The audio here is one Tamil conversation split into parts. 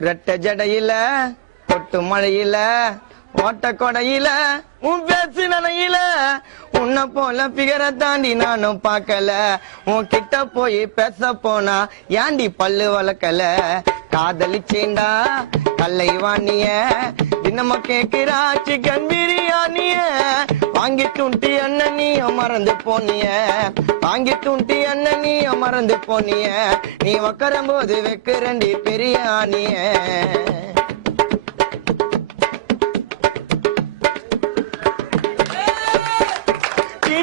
ரெட்ட ஜடையில கொட்டு மழையில ஓட்ட கொடையில உன் பேச்சு நனையில உன்னை போல பிகர தாண்டி நானும் பார்க்கல உன் கிட்ட போய் பேச போனா ஏண்டி பல்லு வளர்க்கல காதலிச்சேண்டா கல்லை வாணிய தினம கேக்குறா சிக்கன் பிரியாணிய வாங்கி துண்டி அண்ணன் நீய மறந்து போனிய வாங்கி துண்டி அண்ணன் நீய மறந்து போனிய நீ உக்கரும் போது வைக்கிறண்டி பெரிய ஆணிய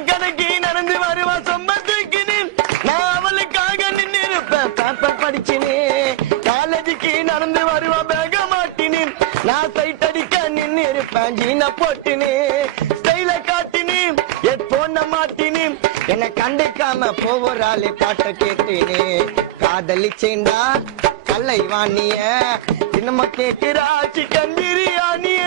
கணக்கி நடந்து வருவா சொம்பத்துக்கு நான் அவளுக்காக நின்று இருப்பேன் பேப்பர் படிச்சினே காலேஜுக்கு நடந்து வருவா பேக மாட்டினு நான் சைட் அடிக்க நின்று இருப்பேன் ஜீன போட்டினு ஸ்டைல காட்டினு ஹெட்போன மாட்டினு என்னை கண்டுக்காம போறாளே பாட்ட கேட்டினே காதலிச்சேண்டா கல்லை வாணிய தினம கேக்குறா சிக்கன் பிரியாணிய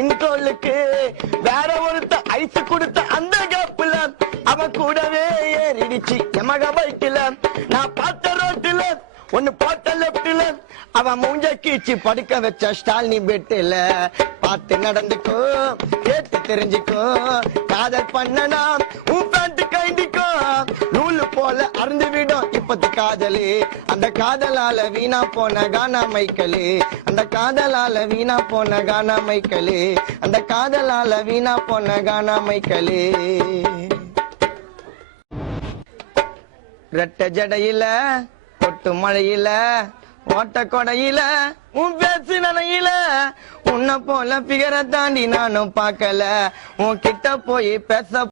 இன்கோலுக்கு வேற ஒருத்த ஐஸ் கொடுத்த அந்த கேப்புல அவன் கூடவே ஏறிடுச்சு எமக பைக்குல நான் பார்த்த ரோட்டுல ஒன்னு போட்ட லெப்ட்ல அவன் மூஞ்ச கீச்சு படுக்க வச்ச ஸ்டாலினி பெட்டுல பார்த்து நடந்துக்கோ கேட்டு தெரிஞ்சுக்கோ காதல் பண்ணனா உன் பேண்ட் கைண்டிக்கோ நூலு போல அருந்து விடும் இப்பத்து காதலு அந்த காதலால வீணா போன கானா மைக்கலு அந்த காதலால வீணா போன கானா மைக்கலு அந்த காதலால வீணா போன கானா மைக்கலு ரெட்ட ஜடையில கொட்டு மழையில ஓட்ட கொடையில உன் பேச்சு நனையில உன்னை போல பிகர தாண்டி நானும் பார்க்கல உன் கிட்ட போய் பேச